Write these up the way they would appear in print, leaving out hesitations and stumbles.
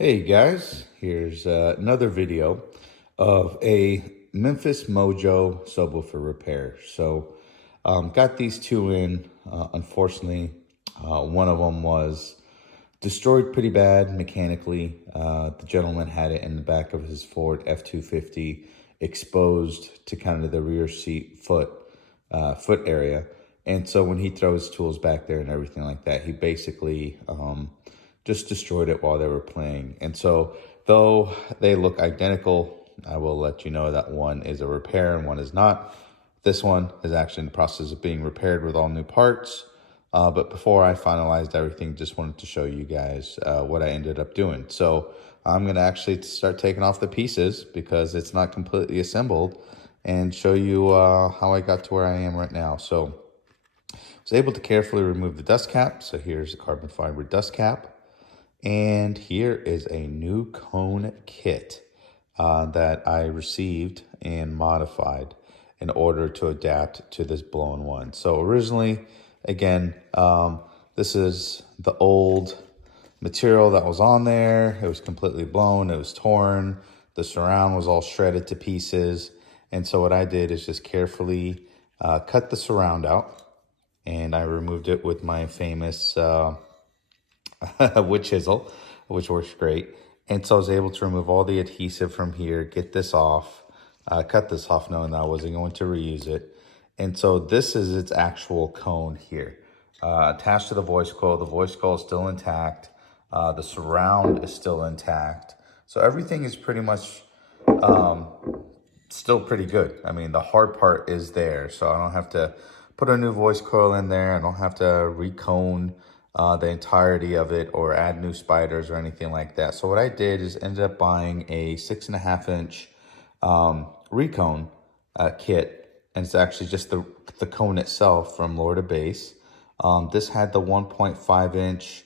Hey guys, here's another video of a Memphis Mojo subwoofer repair. Got these two in. Unfortunately, one of them was destroyed pretty bad mechanically. The gentleman had it in the back of his Ford F-250, exposed to kind of the rear seat foot area. And so when he throws tools back there and everything like that, he basically just destroyed it while they were playing. And so though they look identical, I will let you know that one is a repair and one is not. This one is actually in the process of being repaired with all new parts. But before I finalized everything, just wanted to show you guys what I ended up doing. So I'm gonna actually start taking off the pieces because it's not completely assembled, and show you how I got to where I am right now. So I was able to carefully remove the dust cap. So here's the carbon fiber dust cap. And here is a new cone kit that I received and modified in order to adapt to this blown one. So originally, again, this is the old material that was on there. It was completely blown, it was torn. The surround was all shredded to pieces. And so what I did is just carefully cut the surround out, and I removed it with my famous wood chisel, which works great. And so I was able to remove all the adhesive from here, get this off, cut this off knowing that I wasn't going to reuse it. And so this is its actual cone here, attached to the voice coil. The voice coil is still intact. The surround is still intact. So everything is pretty much still pretty good. I mean, the hard part is there, so I don't have to put a new voice coil in there. I don't have to recone the entirety of it or add new spiders or anything like that. So what I did is ended up buying a 6.5 inch recone kit, and it's actually just the cone itself from lower to base. This had the 1.5 inch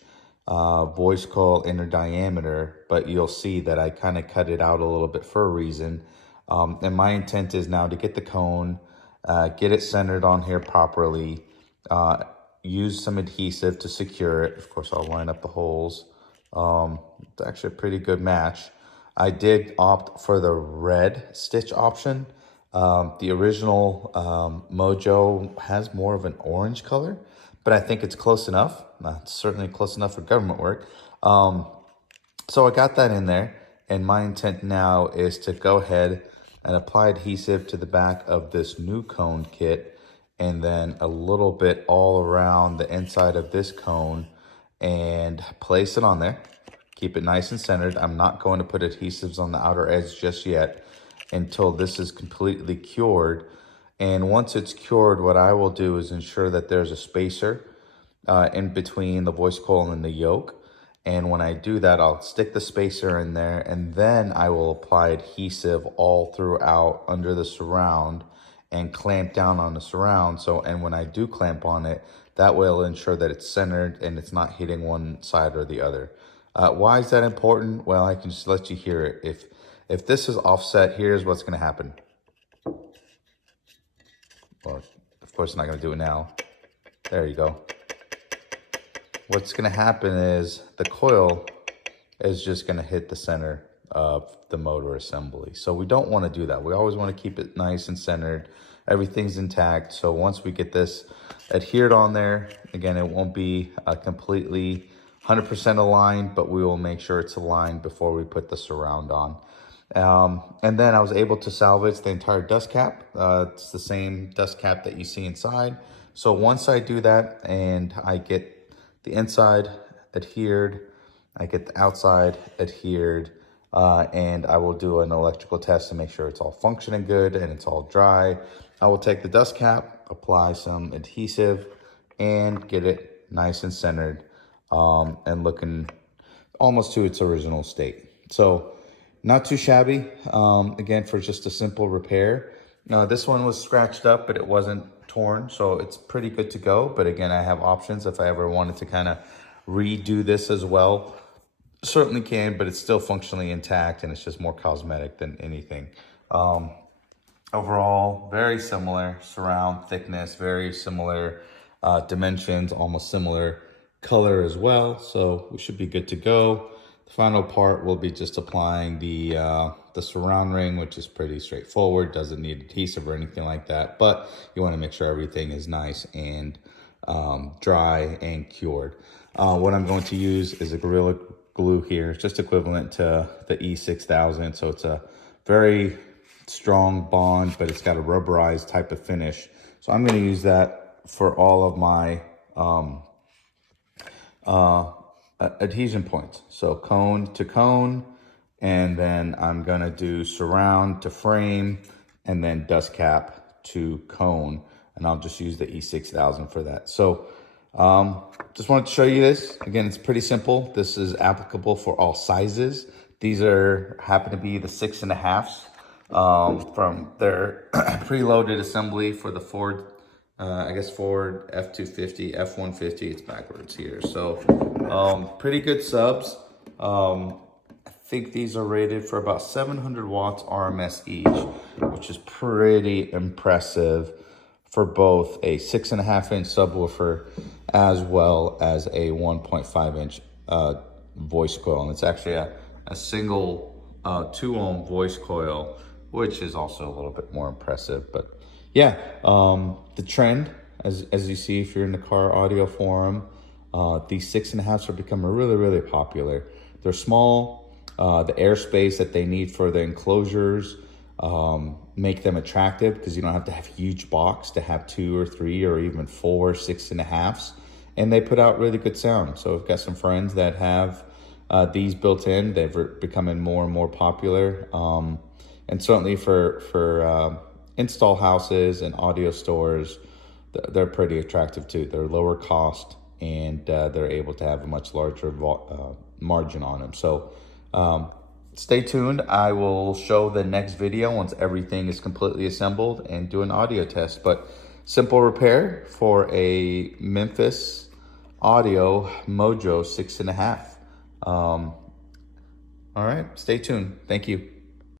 voice coil inner diameter, but you'll see that I kind of cut it out a little bit for a reason. And my intent is now to get the cone, get it centered on here properly, use some adhesive to secure it. Of course, I'll line up the holes. It's actually a pretty good match. I did opt for the red stitch option. The original Mojo has more of an orange color, but I think it's close enough. It's certainly close enough for government work. So I got that in there, and my intent now is to go ahead and apply adhesive to the back of this new cone kit, and then a little bit all around the inside of this cone, and place it on there. Keep it nice and centered. I'm not going to put adhesives on the outer edge just yet until this is completely cured. And once it's cured, what I will do is ensure that there's a spacer in between the voice coil and the yoke. And when I do that, I'll stick the spacer in there, and then I will apply adhesive all throughout under the surround and clamp down on the surround. And when I do clamp on it, that will ensure that it's centered and it's not hitting one side or the other. Why is that important? Well, I can just let you hear it. If this is offset, here's what's gonna happen. Well, of course, I'm not gonna do it now. There you go. What's gonna happen is the coil is just gonna hit the center of the motor assembly. So we don't wanna do that. We always wanna keep it nice and centered. Everything's intact. So once we get this adhered on there, again, it won't be completely 100% aligned, but we will make sure it's aligned before we put the surround on. And then I was able to salvage the entire dust cap. It's the same dust cap that you see inside. So once I do that and I get the inside adhered, I get the outside adhered, and I will do an electrical test to make sure it's all functioning good and it's all dry. I will take the dust cap, apply some adhesive, and get it nice and centered and looking almost to its original state. So not too shabby, again, for just a simple repair. This one was scratched up, but it wasn't torn, so it's pretty good to go. But again, I have options if I ever wanted to kind of redo this as well. Certainly can, but it's still functionally intact, and it's just more cosmetic than anything. Overall, very similar surround thickness, very similar dimensions, almost similar color as well. So we should be good to go. The Final part will be just applying the surround ring, which is pretty straightforward, doesn't need adhesive or anything like that, but you want to make sure everything is nice and dry and cured. What I'm going to use is a Gorilla Glue here. It's just equivalent to the E6000, so it's a very strong bond, but it's got a rubberized type of finish. So I'm going to use that for all of my adhesion points. So cone to cone, and then I'm gonna do surround to frame, and then dust cap to cone, and I'll just use the E6000 for that. So just wanted to show you this. Again, it's pretty simple. This is applicable for all sizes. These happen to be the 6.5s from their preloaded assembly for the Ford, I guess Ford F-250, F-150, it's backwards here. So pretty good subs. I think these are rated for about 700 watts RMS each, which is pretty impressive for both a 6.5-inch subwoofer as well as a 1.5-inch voice coil. And it's actually a single 2-ohm voice coil, which is also a little bit more impressive. But yeah, the trend, as you see, if you're in the car audio forum, these 6.5s are becoming really, really popular. They're small. The airspace that they need for the enclosures make them attractive, because you don't have to have a huge box to have 2 or 3 or even 4 6.5s, and they put out really good sound. So I've got some friends that have these built in. They've becoming more and more popular, and certainly for install houses and audio stores, they're pretty attractive too. They're lower cost, and they're able to have a much larger margin on them. So stay tuned. I will show the next video once everything is completely assembled and do an audio test. But simple repair for a Memphis Audio Mojo 6.5. All right, stay tuned. Thank you.